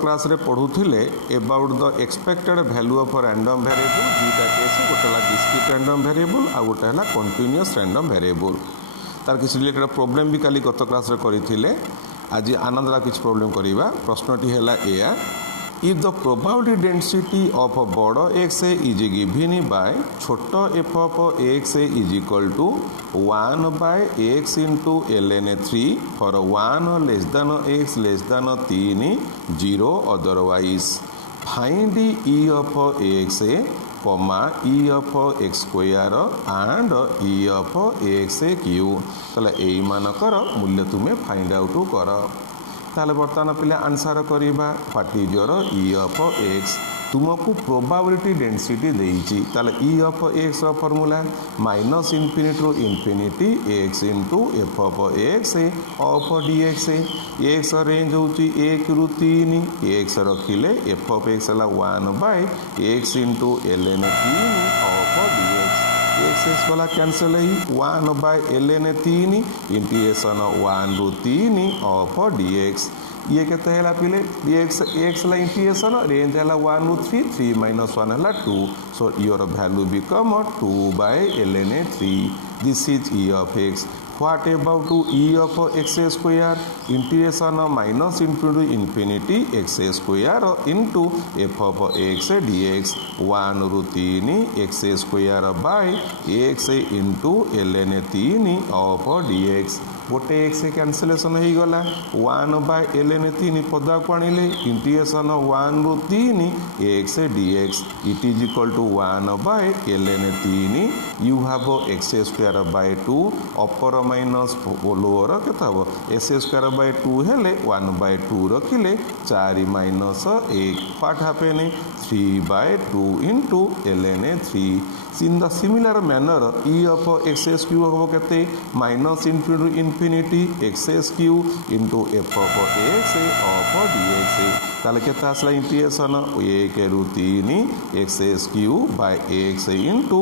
Class रे पढ़ुथिले about the expected value of random variable दुईटा केस गोटे है डिस्क्रीट रैंडम वेरिएबल आ गोटे है कंटिन्यूअस रैंडम वेरिएबल तार किसी रिलेटेड प्रॉब्लम भी काली गत क्लास रे करिथिले आज आनंदला किसी प्रॉब्लम करिबा प्रश्नटी हैला एया if the probability density of बड़ एक्स इज गिवन बाय छोट F of x is equal to 1 by X into ln3 for 1 less than x less than 3 0 otherwise find E of X comma E of x square and E of X cube ताले एई मानकर मूल्य तुम्हें find out कर ताले बर्तमान पिले answer करवा what is your E of X तुमको प्रोबेबिलिटी डेंसिटी देइछि ताले ई ऑफ एक्स रो फार्मूला माइनस इनफिनिटी रु infinity X into F of X of DX X range होची 1 रु 3 एक्स रखिले एफ ऑफ एक्स हला 1 by X into ln 3 of DX X वाला कैंसिल है 1 बाय ln 3 इंटीग्रेशन 1 रु 3 of dx ये केते हैला पिले dx x ला इंटीग्रेशन रेंज हैला 1 रु 3 3 माइनस 1 हैला 2 so your value become 2 by ln 3 this is e of x what about to e of x square integration minus into infinity x square into f of x dx 1 रु 3 x square by x into ln 3 of dx गोटे x cancellation हो गला 1 by ln 3 पदा को आनिले integration 1 रु 3 X dx it is equal to 1 by ln 3 you have x square by 2 upper minus lower केता हो S square by 2 हेले 1 by 2 रखिले 4 minus 1 what happen 3 by 2 into ln 3 in the similar manner e of x cube होबो केते minus infinity x cube into f of x of dx ताले केते आसला integration 1 रु 3 x cube by x into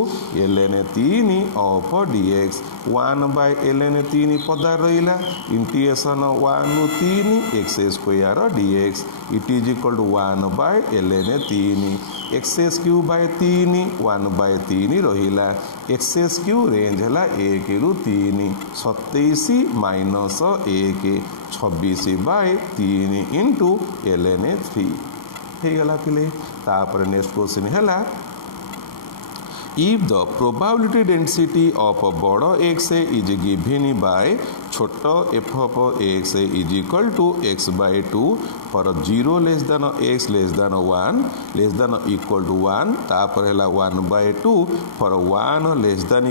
ln 3 of dx 1 by ln 3 पदा रहिला integration 1 रु 3 x square dx it is equal to 1 by ln 3 x cube by 3 1 by 3 रहिला x Q range है 1 रु 3 27 माइनस 1 26 बाय 3 इंटू ln 3 हो गला पिले तापर नेक्स्ट क्वेश्चन है if the probability density of बड़ एक्स इज गिवन बाय छोट F of x is equal to x by 2 for 0 less than x less than 1 less than equal to 1 तापर हैला 1 by 2 for 1 less than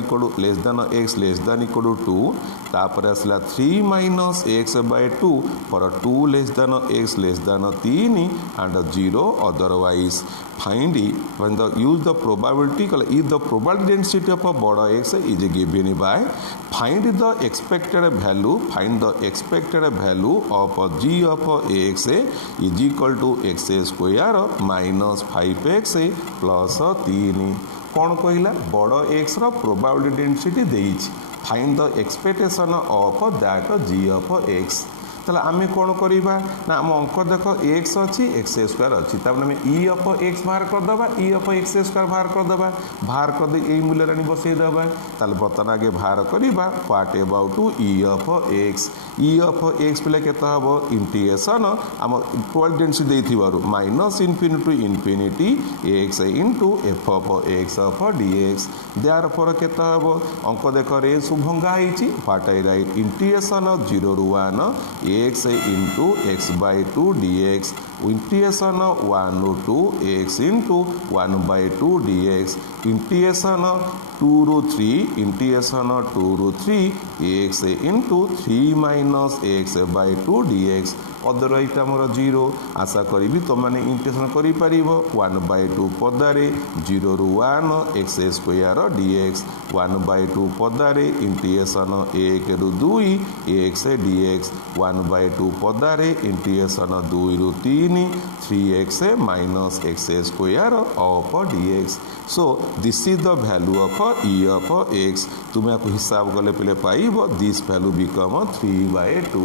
x less than equal to 2 तापर आसला 3 minus x by 2 for 2 less than x less than 3 and 0 otherwise find when the use the probability if the probability density of a bada x is given by find the expected value of g of x is equal to x square minus 5x plus 3 कौन कहला बड़ x रो probability density देइछि find the expectation of that g of x ताले आमे कौन करिबा ना हम अंक देख x अच्छी एक्स स्क्वायर अच्छी तब आम ई ऑफ एक्स बाहर करदे ई ऑफ एक्स स्क्वायर बाहर करदे बाहर कर दे यही मूल्य रानी बसईदे ताले बर्तमान आगे बाहर करवा what about to E of X पिले केते हबो इंटीग्रेशन आम प्रोबेबिलिटी डेंसिटी देथिबारु minus infinity infinity X into F of X of DX therefore केते हबो अंक देख रेंज भंगा होईची व्हाट आई राइट इंटीग्रेशन 0 रु 1 x into x by 2 dx integration 1 रु 2 x into 1 by 2 dx integration 2 रु 3 इंटीग्रेशन 2 रु 3 x into 3 minus x by 2 dx otherwise आमर 0 आशा करी तुम मैंने इंटीग्रेशन करि परिबो 1 बाय 2 पदारे 0 रु 1 एक्स स्क्वायर dx 1 बाय 2 पदारे इंटीग्रेशन 1 रु 2 x dx 1 बाय 2 पदारे इंटीग्रेशन 2 रु 3 3x minus X square of dx so this is the value of e of x तुम्हें हिसाब कले पे पाइब दिस वैल्यू बिकम 3/2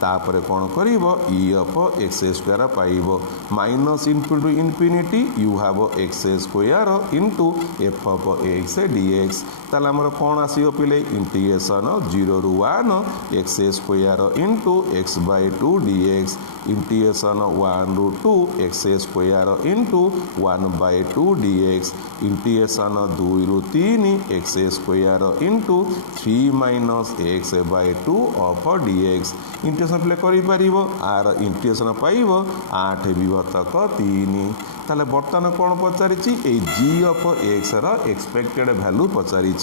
तापर कौन कर ई ऑफ एक्स स्क्वायर पाइब minus into infinity you have x square into F of x dx ताले हमर कौन आसीबो पिले इंटीग्रेशन 0 ରୁ 1 x square into x by 2 dx integration 1 ରୁ 2 x square into 1 by 2 dx integration 2 ରୁ 3 x square into 3 minus x by 2 of dx integration प्ले करि परिबो आर इंटीग्रेशन पाइबो 8 विभक्तक 3 ताले बर्तमान कौन पचारि जी ऑफ एक्स र एक्सपेक्टेड वैल्यू पचारि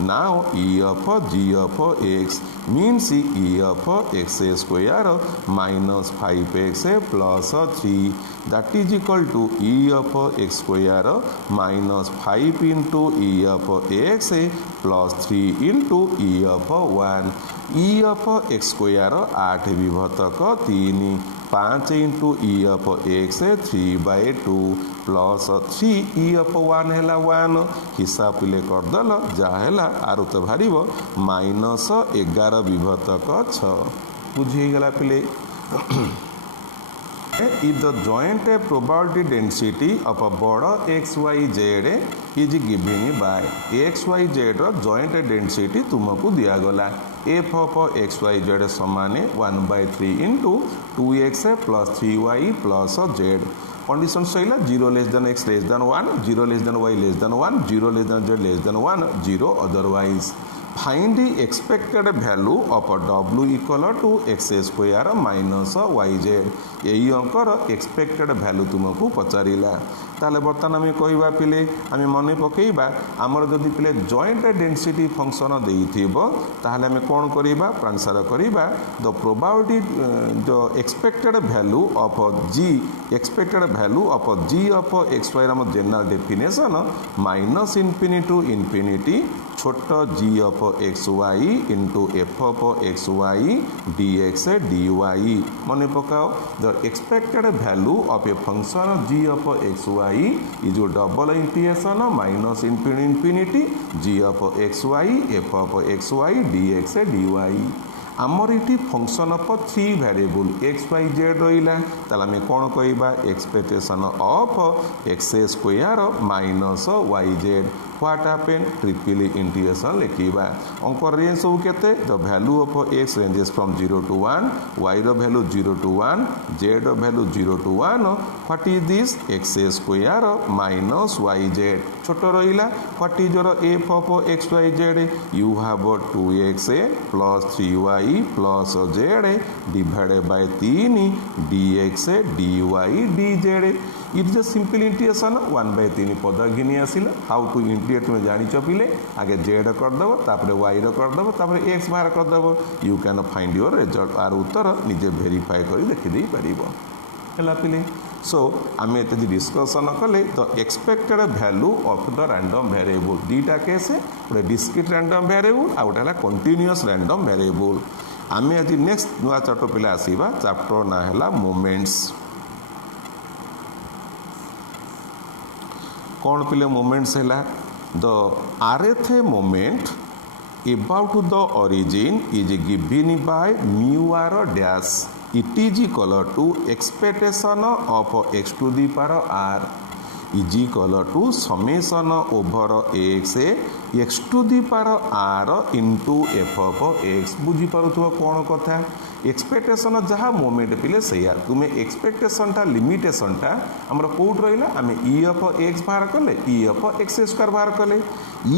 now E of X means E of x square minus 5x plus 3 that is equal to E of x square minus 5 into E of X plus 3 into E of 1 E of x square 8 विभक्तक 3 5 into E of X 3/2 plus 3 E of 1 है 1 हिसाब पिले करदेल जहाँ are तो बाहर minus 11 विभक्तक 6 बुझीगला पिले if the joint probability density of a बड़ xyz is given by xyz row joint density तुमको दियागला f of xyz समान 1/3 into 2x plus 3y plus z condition सहिला 0 less than x less than 1 0 less than y less than 1 0 less than z less than 1 0 otherwise find the expected value of w equal to X square minus yz यही अंकर expected value तुमको पचारिला ताले बर्तमान आम कहवा पिले आम मन पकेबा आमर जदि पिले जॉइंट डेंसिटी फंक्शन देइथिबो ताहले आम कोन करिबा आंसर करिबा the probability the expected value of g expected value of g of x y आम general definition minus infinity to infinity छोट g of x y into F of x y d x d y मन पकाओ the expected value of a function g of x y is double integration minus infinity g of x y f of x y d x d y आमर ये function of 3 variable x y z रहा ताला आम कौन कहवा expectation of x square minus y z what happen triple integration लिखा अंक range सब केते the value of x ranges from 0 to 1 y रो वैल्यू 0 to 1 जेड रो value 0 to 1 what is this x square minus y z छोट रहा what is your f of x y z you have 2x plus 3y plus Z divided by 3 dx dy dz it is a simple integration 1/3 पद घिनी आसिला how to integrate में जानिच पिले आगे Z करदेव तापर Y रो करदेव तापर X बाहर करदेव you can find your result आर उत्तर निजे वेरीफाई कर देखिदे पारिबो हला पिले सो आम ये डिस्कसन कले the expected value of the random variable दीटा केस गोटे डिस्क्रीट रैंडम वेरिएबल आ गोटे कंटीन्यूअस रैंडम वेरिएबल आम आज नेक्स्ट नुआ चैप्टर पे आसवा चैप्टर ना है मोमेंट्स कौन पिले मोमेंट्स है the rth moment about the origin is given by mu r dash it is equal to expectation of x to the power r is equal to summation over x to the power r into f of x बुझी पारुथुवा कौन कथा expectation जहाँ moment पिले सैया तुम्हें expectation टा limitation टा हमर कोड रहिला आमे ई ऑफ एक्स बाहर कले ई ऑफ एक्स स्क्वायर बाहर कले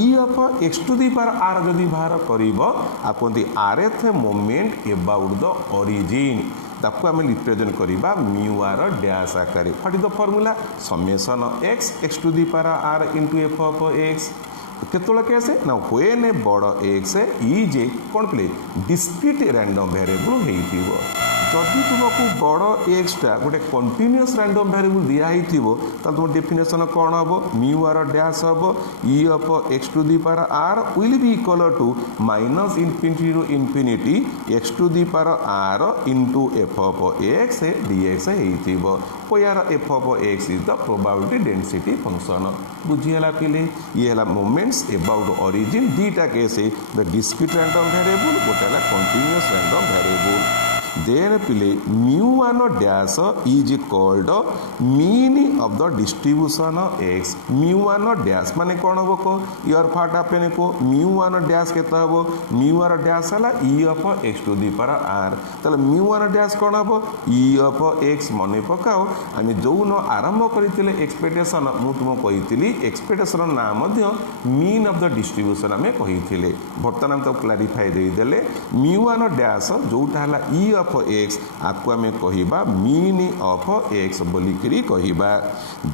E of X to the power R जदि बाहर करिवो आपन rth moment about the origin ताको आम रिप्रेजेंट करवा म्यू आर डैश आकार what is the formula summation X to the power R into F of X केतोला कैसे ना व्हेन ए बड़ एक्स इज ए कौन प्ले डिस्क्रीट रैंडम वेरिएबल हेइथिबो जदि तुमको बड़ एक्सटा गोटे कंटीन्यूअस रैंडम वेरिएबल दिखाई तुम डेफिनेशन कौन हम म्यू आर डैश हम E of X to the power R will be equal to minus infinity to infinity X to the power R into F of x DX हेइथिबो यार F of x is the probability density function बुझीगला पिले ये है moments about origin दीटा केस the discrete random variable गोटे continuous random variable then पिले μ1 dash is called mean of the distribution x μ1 dash माने कौन हम को इयर फाट आपेन को μ1 डैश केते हम μ1 डैश हला e of x to the power r तले μ1 डैश कौन हम e ऑफ x मने पकाओ आम जो न आरंभ करथिले एक्सपेक्टेशन मु तुम कहिथिली एक्सपेक्टेशन ना मध्य मीन ऑफ द डिस्ट्रीब्यूशन आम कहिथिले बर्तमान तो क्लारिफाई दे देले μ1 डैश जोटा हला e ऑफ x आपको आम कहिबा मीन ऑफ x बोली करी कहिबा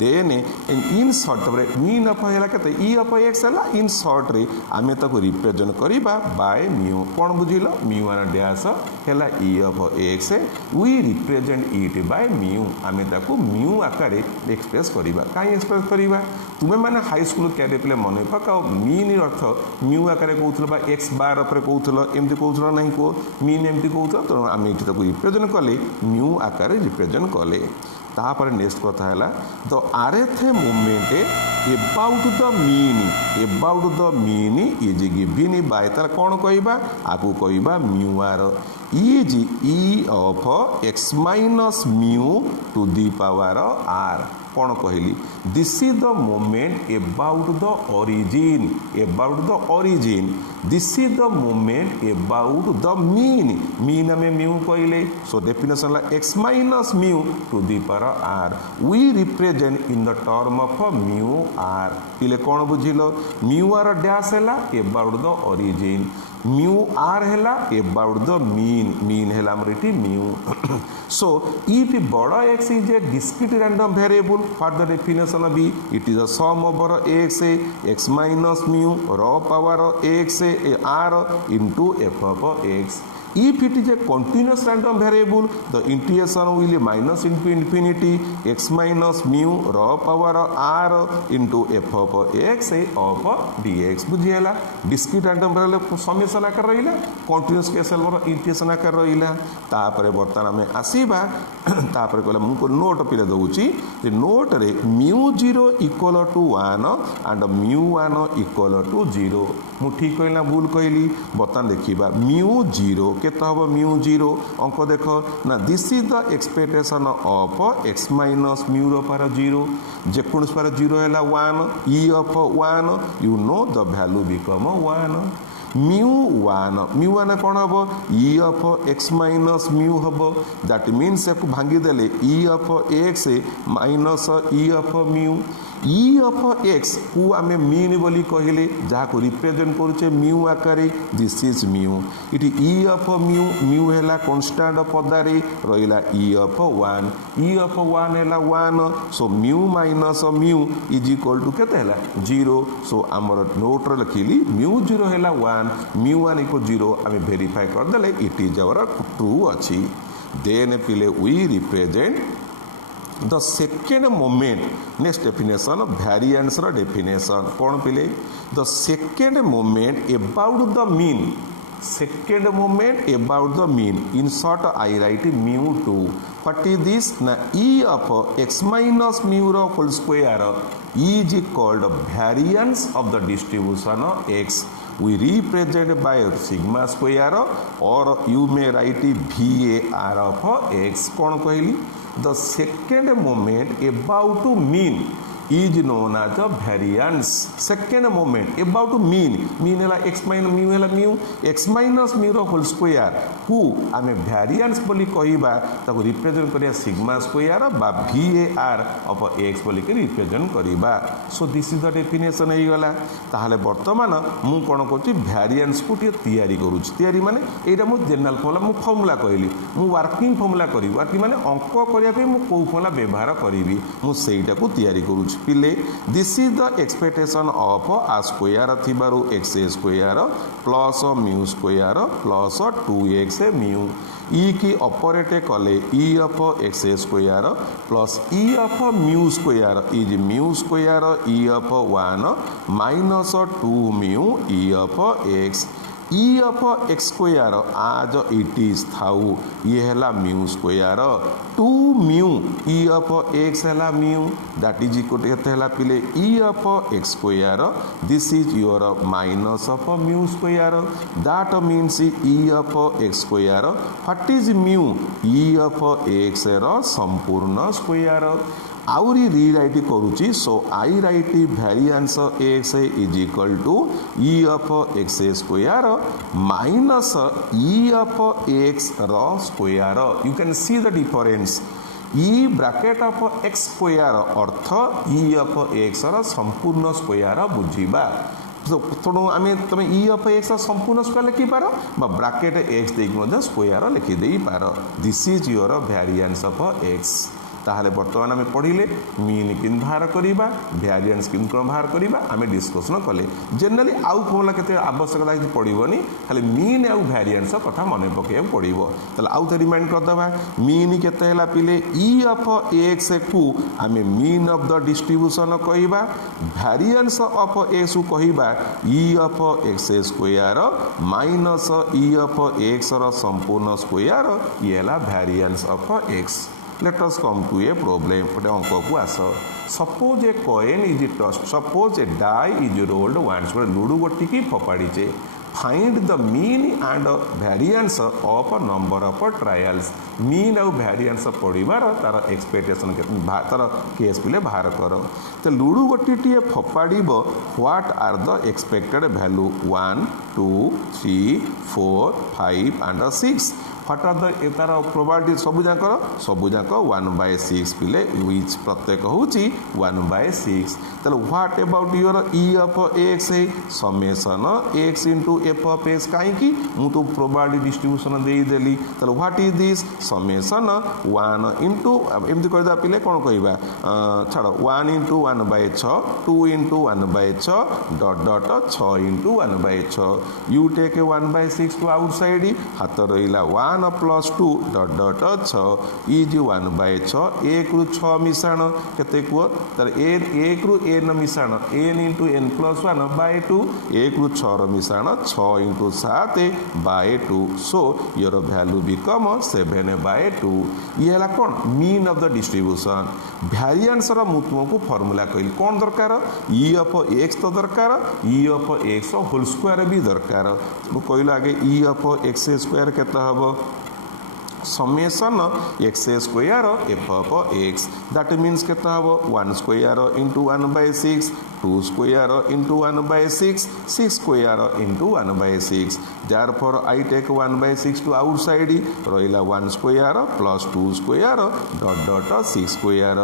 देन इन शॉर्ट रे मीन ऑफ हला केते e ऑफ x हला इन शॉर्ट रे आम ताको रिप्रेजेंट करिबा बाय म्यू कोन बुझिलो μ1 डैश हला e of x we represent it by mu आम ताको म्यू आकार एक्सप्रेस करिबा काई एक्सप्रेस करिबा तुमे माने हाई स्कूल क्यारे प्ले मने पकाओ मीन अर्थ म्यू आकार कहउथलो बा x बार ऊपर कहउथलो एमती कहउथलो नहीं को मीन एमती कहउथलो तो आम एठी ताको रिप्रेजेंट कले म्यू आकार रिप्रेजेंट कले तापर नेक्स्ट कथा है the rth moment about the mean is given by तार कौन कहबा आपको कहबा mu r is e of x minus mu to the power r कौन कहली this is the moment about the origin this is the moment about the mean में mu कहले so definition ला x minus mu to the power r we represent in the term of mu r इले कौन बुझिलो mu R dash हैला about the origin mu r हैला about the mean हैला हमर इटी म्यू सो इफ बड़ x is a discrete random variable for the definition be it is a sum over x minus mu raw power x r into f of x if it is a continuous random variable the integration will be minus into infinity x minus mu raw power r into f of x of dx बुझीला discrete random variable summation आकार रहिला continuous case वाला integration आकार रहिला तापरे बर्तमान में आसीबा तापरे कहला मु को नोट पिले दउची जे नोट रे μ0 equal to 1 and μ1 equal to 0 मु ठीक कहला भूल कहली बर्तमान देखिबा μ0 केत हम μ0 अंक देख ना this is the expectation of x minus mu रो पावर 0 जेकोस पावर 0 हैला 1 e of 1 you know the value become 1 μ1 कौन हम e of x minus mu हम दैट मीन्स को भांगी देले e of x minus e of mu e of x को आम मीन बोली कहले जहाँ को रिप्रेजेंट करुचे म्यू आकार दिस इज म्यू इटी e ऑफ म्यू हैला कांस्टेंट पदारे रहिला e ऑफ 1 हैला 1 so mu minus mu is equal to केते हैला 0 सो हमर नोट रे लिखिली μ0 हैला 1 μ1 इक्वल 0 आम वेरीफाई कर देले इट इज आवर ट्रू अछि देन पिले we represent the second moment next definition variance रो डेफिनेशन कौन पिले the second moment about the mean in short I write μ2 what is this ना e of x minus mu रो whole square is called variance of the distribution x we represent by sigma square or you may write var of x कौन कहली the second moment about to mean is known as the variance second moment about to mean हैला x minus mu हैला mu x minus mu रो whole square को आमे variance बोली कहिबा ताको रिप्रेजेंट करिया सिग्मा स्क्वायर बा var ऑफ x बोली के रिप्रेजेंट करिबा so this is the definition हे गला ताहाले वर्तमान मु कोन करछि वेरिएंस को टे तयारी करूछि तयारी माने एटा मु जनरल फॉर्मूला कहली मु वर्किंग फॉर्मूला करी वर्किंग माने अंक करिया पे मु को फॉर्मूला व्यवहार करिवि मु सेइटा को तयारी करूछि पिले this is the expectation of a square थिबारु x square plus mu square plus 2x mu E की ऑपरेट कले e of x square plus e of mu square is mu square e of 1 minus 2 mu e of x E of x square आज it is थाउ ये है mu square two mu E of x है mu that is equal to केते है पिले E of x square this is your minus of mu square that means E of x square what is mu E of x रो संपूर्ण square आउरी rewrite करुच्ची so I write variance x is equal to E of x square minus E of x रो square you can see the difference E bracket of x square अर्थ E of x रो संपूर्ण square बुझीबा तेणु आम तुम ई of x संपूर्ण square लिखिपार ब्रैकेट एक्स देकी स्क्वायर लिखिदे पार this is your variance of x ताहले बर्तमान आम पढ़िले मीन किन बाहर करवा वेरिएंस किन कौन बाहर करवा आम डिस्कसन कले जनरली आउ फर्मुला केते आवश्यकता किसी पड़ोनी खाली मीन आउ वेरिएंस कथा मन पकड़ पड़ो ताले आउ रिमाइंड करदे मीन केते पिले ई ऑफ एक्स को आम मीन ऑफ द डिस्ट्रीब्यूशन कहवा वेरिएंस ऑफ एक्स को कहवा E of x square minus E of x रो संपूर्ण स्क्वायर ये variance of x Let us come to a problem. गोटे अंक को आस suppose a coin is tossed suppose a die is rolled once लुडु गोटी की फोपाड़ीचे find the mean and variance of number of trials mean आउ वेरिएंस पड़ार तार एक्सपेक्टेशन तार केस पिले बाहर कर तो लुडु गोटी टी फोपाड़ what are the expected value 1 2 3 4 5 and 6 what are the तार प्रोबेबिलिटी सबुजाक 1/6 पिले व्हिच प्रत्येक होची 1/6 ताले what about your E of x summation x into F of x कहीं मु तो प्रोबेबिलिटी डिस्ट्रीब्यूशन दे देली ताले what is this summation 1 into एमती कहदा पिले कौन कहवा छाड़ 1 into 1/6 2 into 1/6 dot dot 6 into 1/6 you take 1/6 to outside हाथ रहा 1 प्लस 2 डॉट डॉट 6 इज 1/6 1 रु 6 मिशाण केते कुह तर एक रु n मिशाण n इंटू n प्लस 1/2 1 रु 6 मिशाण 6 into 7/2 so your value become 7/2 ये है कौन mean of the distribution variance रो मु तुमको फॉर्मूला कहली कौन दरकार ई ऑफ एक्स तो दरकार e of x whole square भी दरकार कहल आगे ई ऑफ एक्स स्क्वायर केते हबो summation x square f of x that means केते हबो 1 square into 1/6 2 square into 1/6 6 square into 1/6 therefore I take 1/6 to outside रहिला 1 square plus 2 square dot dot 6 square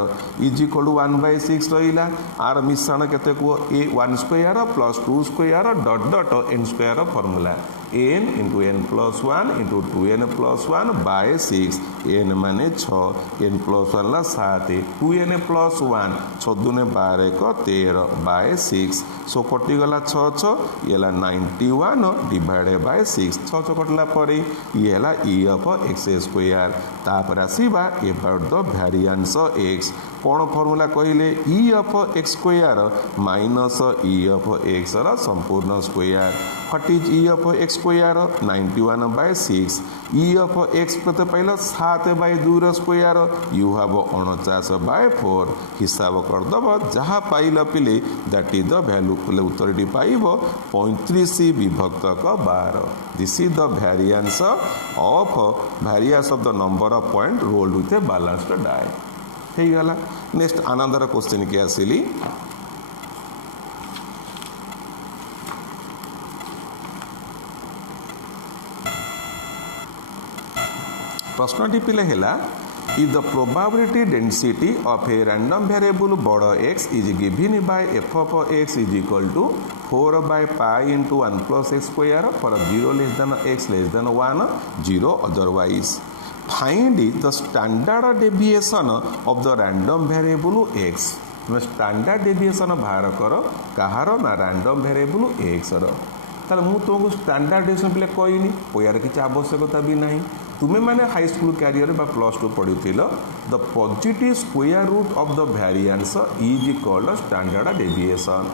is equal to 1/6 रहिला आर मिश्रण केते को ए 1 square plus 2 square dot dot n square formula n into n plus 1 into 2n plus 1/6 n माने 6 n plus 1 ला 7 2n plus 1 6 दूने 12 को 13/6 सो कटिगला 6 ये 91 डिवाइडेड बाय 6 6 कटला पर ये है ई ऑफ एक्स स्क्वायर तापर आसीबा अबाउट द वेरिएंस एक्स कौन फॉर्मूला कहले ई of x square minus E of x रा संपूर्ण square what is E of x square 91/6 E of x प्रति पाइल 7/2 स्क्वायर यू हैव 49/4 हिसाब करदब जहाँ पाइल पिले दैट इज द वैल्यू पिले उत्तरटी पाइब 35 विभक्त 12 this is the variance of the number of point rolled with a balanced die हो गला next आनंदर question के आसिली प्रश्नटी पिले हैला if the probability density of a random variable बड़ x is given by f of x is equal to 4/pi into 1 plus x square for 0 less than x less than 1 0 otherwise find the standard deviation of the random variable x standard deviation बाहर कर कहार ना random variable x ताले मु तुमको standard deviation पिले कहनी कोयार किसी आवश्यकता भी नहीं तुम्हें मैंने हाई स्कूल कैरियर बा प्लस 2 पढ़ी the positive square root of the variance is called standard deviation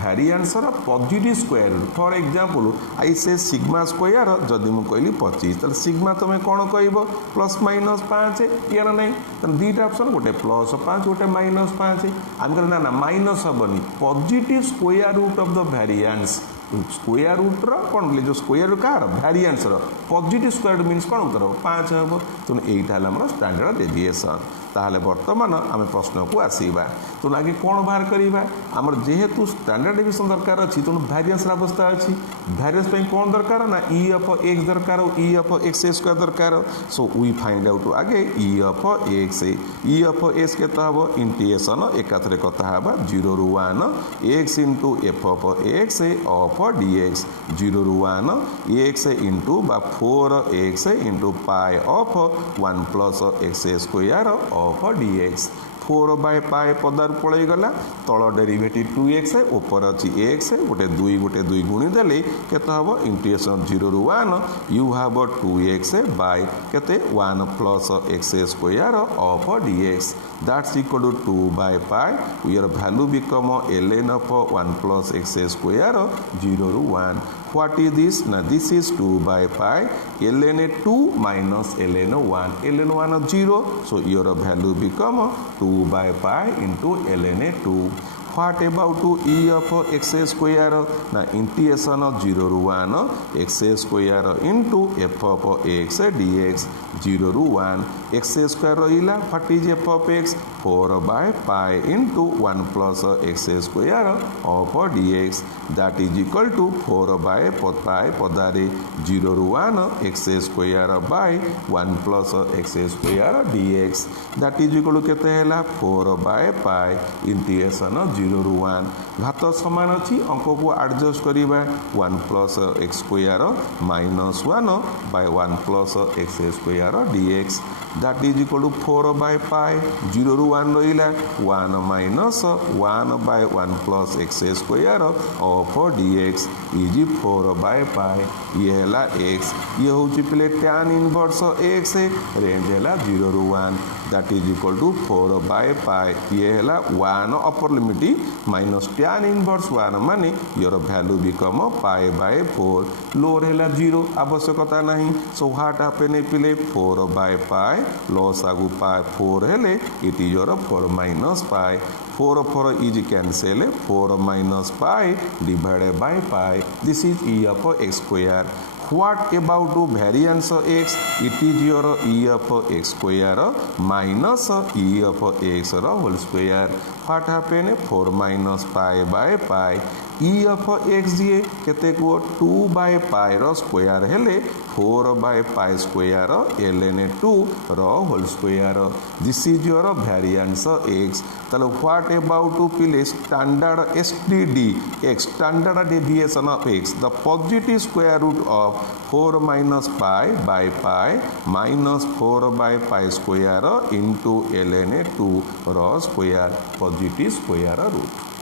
variance ର positive square root for example I say sigma square जदि मु कहली 25 तले सिग्मा तुम कौन कहब प्लस माइनस 5 या नहीं तो दुईटा ऑप्शन गोटे प्लस 5 गोटे माइनस 5 आम कहना ना माइनस हेनी positive square root of the variance square root रो कौन जो स्क्वायर रूट कार वेरिएंस रो पॉजिटिव स्क्वायर रूट मीन्स कौन करो 5 हेबो तो एटा हला हमर स्टैंडर्ड डेविएशन ताहले वर्तमान आम प्रश्न को आसीबा तो आगे कौन बाहर करवा आमर जेहेतु स्टैंडर्ड डेविएशन दरकार अच्छी तेणु वेरिएंस अवस्था अच्छी वेरिएंस पे कौन दरकार ना ई ऑफ एक्स दरकार ई ऑफ एक्स स्क्वायर दरकार सो वी फाइंड आउट आगे ई ऑफ एक्स के हम इंटीग्रेशन एकाथरे कथा हवा 0 ରୁ 1 x into F of X of dx 0 ରୁ 1 x into 4x into pi of 1 plus x square of dx 4 by पाई पदार पड़े गला तल डेरिवेटिव 2x ऊपर अच्छी x गोटे 2 गुणी देले केते हबो इंटीग्रेशन 0 ରୁ 1 यू हैव 2x बाय केते 1 plus x square of dx that's equal to 2 by pi your value become ln of 1 plus x square 0 ରୁ 1 व्हाट इज दिस ना this is 2 by pi ln 2 minus ln 1 ln 1 0 so your value become 2 by pi into ln 2 What about to e of x square ना integration 0 ରୁ 1 x square into f of x dx 0 ରୁ 1 x square रहिला what is f of x 4 by pi into 1 plus x square of dx that is equal to 4 by pi पदारे 0 ରୁ 1 x square by 1 plus x square dx that is equal to केते हैला 4 by pi integration 0 ରୁ 1 घात समान अच्छी अंक को adjust करिबा 1 plus x square minus 1 by 1 plus x square dx that is equal to 4 by pi 0 ରୁ 1 रहिला 1 minus 1 by 1 plus x square of dx is 4 by pi ये हैला x ये होची पले tan इनवर्स x रेंज हैला 0 ରୁ 1 that is equal to 4 by pi ये हैला 1 upper limit minus tan inverse 1 माने your value become pi by 4 lower हैला 0 आवश्यकता नहीं सो व्हाट हैपन पिले 4 बाय पाई लॉस आगु पाई 4 हेले it is your 4 minus pi 4 is cancel 4 minus pi divided by pi this is e of x square What about to variance of x? It is your e of x square minus e of x whole square. What happen? 4 minus pi by pi. E of x दिए केते को 2 by pi row square हेले 4 by pi square ln 2 row whole square. This is your variance of x. तलो what about to पिले standard SDD x standard deviation of x the positive square root of 4 minus pi by pi minus 4 by pi square into ln 2 row square positive square root.